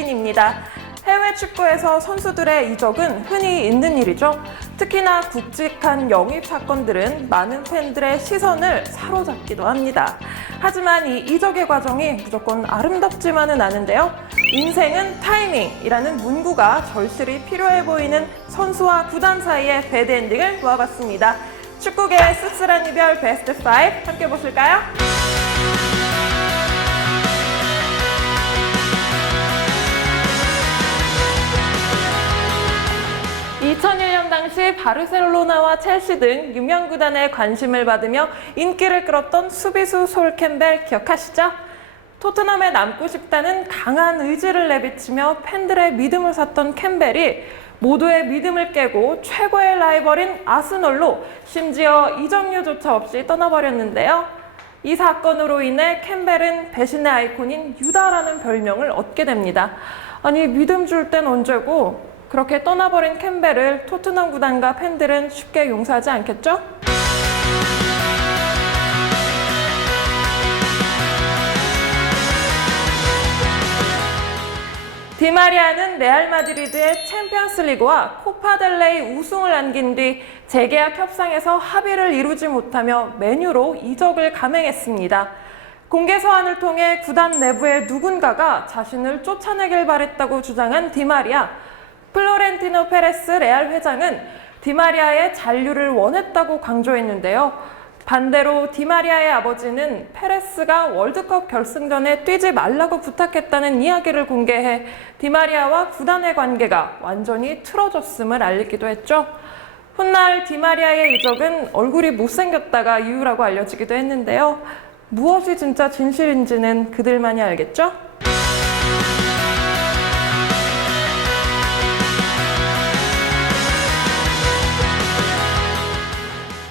있습니다. 해외 축구에서 선수들의 이적은 흔히 있는 일이죠. 특히나 굵직한 영입 사건들은 많은 팬들의 시선을 사로잡기도 합니다. 하지만 이 이적의 과정이 무조건 아름답지만은 않은데요. 인생은 타이밍이라는 문구가 절실히 필요해 보이는 선수와 구단 사이의 배드 엔딩을 모아봤습니다. 축구계의 씁쓸한 이별 베스트 5 함께 보실까요? 2001년 당시 바르셀로나와 첼시 등 유명 구단의 관심을 받으며 인기를 끌었던 수비수 솔 캠벨 기억하시죠? 토트넘에 남고 싶다는 강한 의지를 내비치며 팬들의 믿음을 샀던 캠벨이 모두의 믿음을 깨고 최고의 라이벌인 아스널로 심지어 이적료조차 없이 떠나버렸는데요. 이 사건으로 인해 캠벨은 배신의 아이콘인 유다라는 별명을 얻게 됩니다. 아니 믿음 줄 땐 언제고 그렇게 떠나버린 캠벨을 토트넘 구단과 팬들은 쉽게 용서하지 않겠죠? 디마리아는 레알 마드리드의 챔피언스 리그와 코파델레이 우승을 안긴 뒤 재계약 협상에서 합의를 이루지 못하며 메뉴로 이적을 감행했습니다. 공개 서한을 통해 구단 내부의 누군가가 자신을 쫓아내길 바랬다고 주장한 디마리아. 플로렌티노 페레스 레알 회장은 디마리아의 잔류를 원했다고 강조했는데요. 반대로 디마리아의 아버지는 페레스가 월드컵 결승전에 뛰지 말라고 부탁했다는 이야기를 공개해 디마리아와 구단의 관계가 완전히 틀어졌음을 알리기도 했죠. 훗날 디마리아의 이적은 얼굴이 못생겼다가 이유라고 알려지기도 했는데요. 무엇이 진짜 진실인지는 그들만이 알겠죠?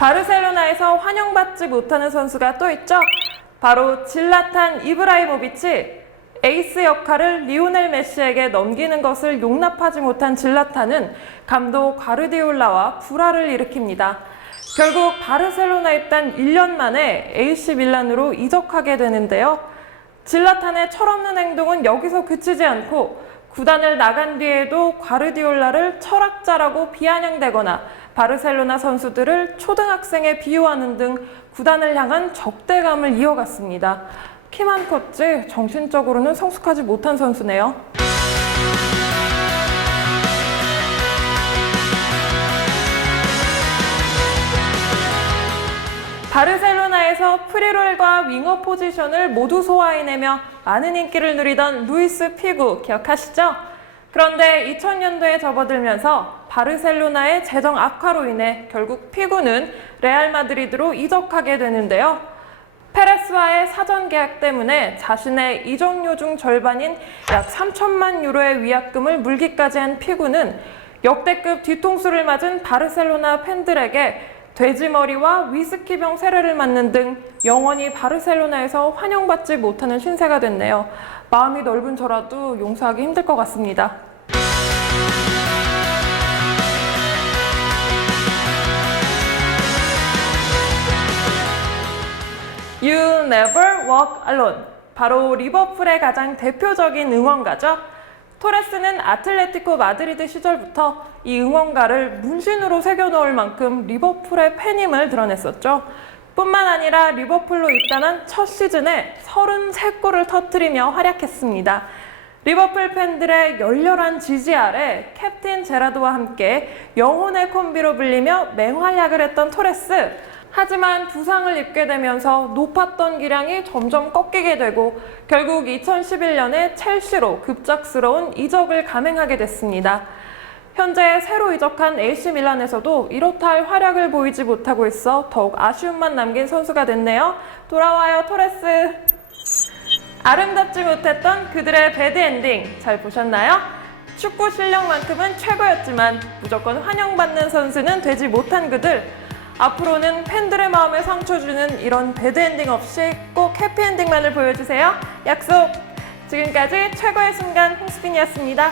바르셀로나에서 환영받지 못하는 선수가 또 있죠. 바로 질라탄 이브라이모비치. 에이스 역할을 리오넬 메시에게 넘기는 것을 용납하지 못한 질라탄은 감독 가르디올라와 불화를 일으킵니다. 결국 바르셀로나 입단 1년 만에 AC 밀란으로 이적하게 되는데요. 질라탄의 철없는 행동은 여기서 그치지 않고 구단을 나간 뒤에도 과르디올라를 철학자라고 비아냥대거나 바르셀로나 선수들을 초등학생에 비유하는 등 구단을 향한 적대감을 이어갔습니다. 키만 컸지 정신적으로는 성숙하지 못한 선수네요. 바르셀로나에서 프리롤과 윙어 포지션을 모두 소화해내며 많은 인기를 누리던 루이스 피구 기억하시죠? 그런데 2000년도에 접어들면서 바르셀로나의 재정 악화로 인해 결국 피구는 레알 마드리드로 이적하게 되는데요. 페레스와의 사전 계약 때문에 자신의 이적료 중 절반인 약 3천만 유로의 위약금을 물기까지 한 피구는 역대급 뒤통수를 맞은 바르셀로나 팬들에게 돼지머리와 위스키병 세례를 맞는 등 영원히 바르셀로나에서 환영받지 못하는 신세가 됐네요. 마음이 넓은 저라도 용서하기 힘들 것 같습니다. You never walk alone. 바로 리버풀의 가장 대표적인 응원가죠. 토레스는 아틀레티코 마드리드 시절부터 이 응원가를 문신으로 새겨놓을 만큼 리버풀의 팬임을 드러냈었죠. 뿐만 아니라 리버풀로 입단한 첫 시즌에 33골을 터뜨리며 활약했습니다. 리버풀 팬들의 열렬한 지지 아래 캡틴 제라드와 함께 영혼의 콤비로 불리며 맹활약을 했던 토레스. 하지만 부상을 입게 되면서 높았던 기량이 점점 꺾이게 되고 결국 2011년에 첼시로 급작스러운 이적을 감행하게 됐습니다. 현재 새로 이적한 AC 밀란에서도 이렇다 할 활약을 보이지 못하고 있어 더욱 아쉬움만 남긴 선수가 됐네요. 돌아와요 토레스. 아름답지 못했던 그들의 배드 엔딩 잘 보셨나요? 축구 실력만큼은 최고였지만 무조건 환영받는 선수는 되지 못한 그들. 앞으로는 팬들의 마음에 상처 주는 이런 배드 엔딩 없이 꼭 해피 엔딩만을 보여주세요. 약속! 지금까지 최고의 순간 홍수빈이었습니다.